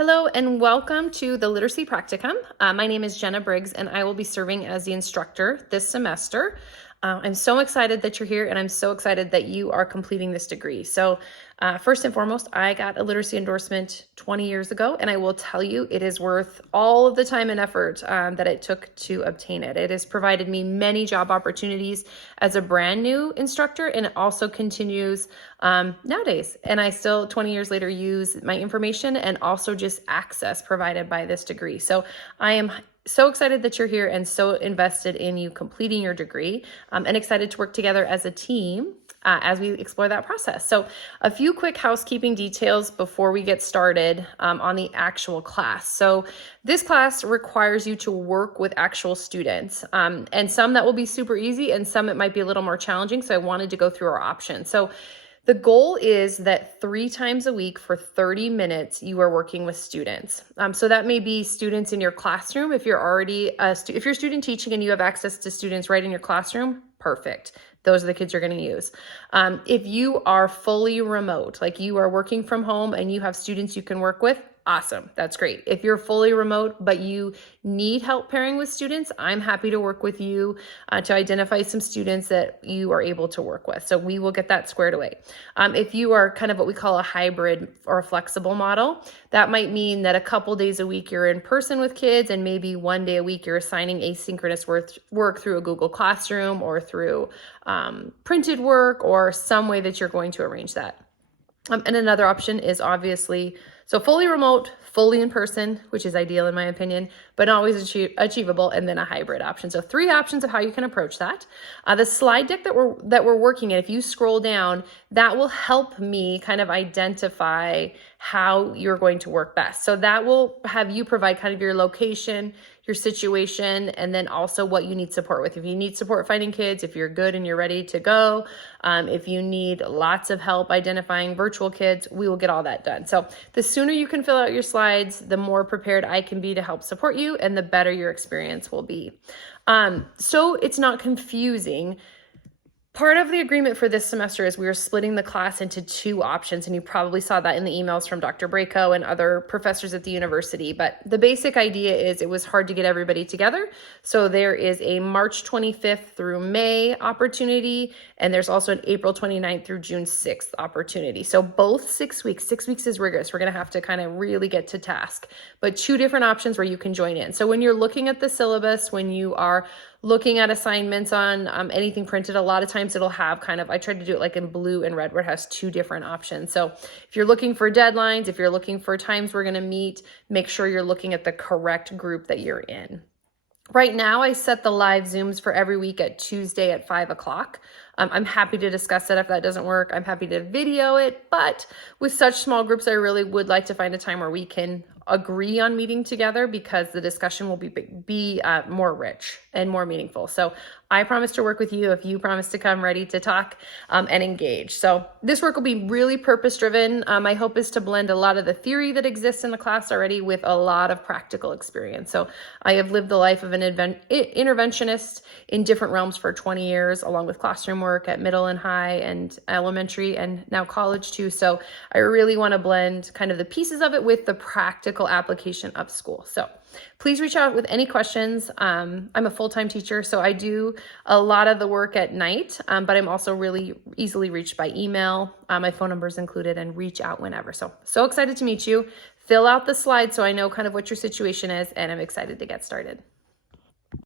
Hello and welcome to the Literacy Practicum. My name is Jenna Briggs and I will be serving as the instructor this semester. I'm so excited that you're here and I'm so excited that you are completing this degree. So first and foremost, I got a literacy endorsement 20 years ago and I will tell you it is worth all of the time and effort that it took to obtain it. It has provided me many job opportunities as a brand new instructor, and it also continues nowadays. And I still, 20 years later, use my information and also just access provided by this degree. So I am so excited that you're here and so invested in you completing your degree, and excited to work together as a team as we explore that process. So a few quick housekeeping details before we get started on the actual class. So this class requires you to work with actual students, and some that will be super easy and some it might be a little more challenging. So I wanted to go through our options. So the goal is that 3 times a week for 30 minutes, you are working with students. So that may be students in your classroom. If you're already if you're student teaching and you have access to students right in your classroom, perfect. Those are the kids you're going to use. If you are fully remote, like you are working from home and you have students you can work with, awesome. That's great. If you're fully remote, but you need help pairing with students, I'm happy to work with you to identify some students that you are able to work with. So we will get that squared away. If you are kind of what we call a hybrid or a flexible model, that might mean that a couple days a week you're in person with kids and maybe one day a week you're assigning asynchronous work through a Google Classroom or through printed work or some way that you're going to arrange that. And another option is obviously, so fully remote, fully in person, which is ideal in my opinion, but not always achievable, and then a hybrid option. So 3 options of how you can approach that. The slide deck that we're working at, if you scroll down, that will help me kind of identify how you're going to work best. So that will have you provide kind of your location, your situation, and then also what you need support with. If you need support finding kids, if you're good and you're ready to go, if you need lots of help identifying virtual kids, we will get all that done. So the sooner you can fill out your slides, the more prepared I can be to help support you and the better your experience will be. So it's not confusing. Part of the agreement for this semester is we are splitting the class into 2 options, and you probably saw that in the emails from Dr. Braco and other professors at the university. But the basic idea is it was hard to get everybody together. So there is a March 25th through May opportunity, and there's also an April 29th through June 6th opportunity. So both 6 weeks. 6 weeks is rigorous. We're going to have to kind of really get to task, but 2 different options where you can join in. So when you're looking at the syllabus, when you are looking at assignments on anything printed, a lot of times it'll have kind of, I tried to do it like in blue and red where it has 2 different options. So if you're looking for deadlines, if you're looking for times we're going to meet, make sure you're looking at the correct group that you're in. Right now, I set the live Zooms for every week at Tuesday at 5 o'clock. I'm happy to discuss it if that doesn't work. I'm happy to video it, but with such small groups, I really would like to find a time where we can agree on meeting together because the discussion will be more rich and more meaningful. So I promise to work with you if you promise to come ready to talk and engage. So this work will be really purpose driven. My hope is to blend a lot of the theory that exists in the class already with a lot of practical experience. So I have lived the life of an interventionist in different realms for 20 years, along with classroom work at middle and high and elementary and now college too. So I really want to blend kind of the pieces of it with the practical application of school. So please reach out with any questions. I'm a full-time teacher, so I do a lot of the work at night, but I'm also really easily reached by email. My phone number is included, and reach out whenever. So excited to meet you. Fill out the slide so I know kind of what your situation is, and I'm excited to get started.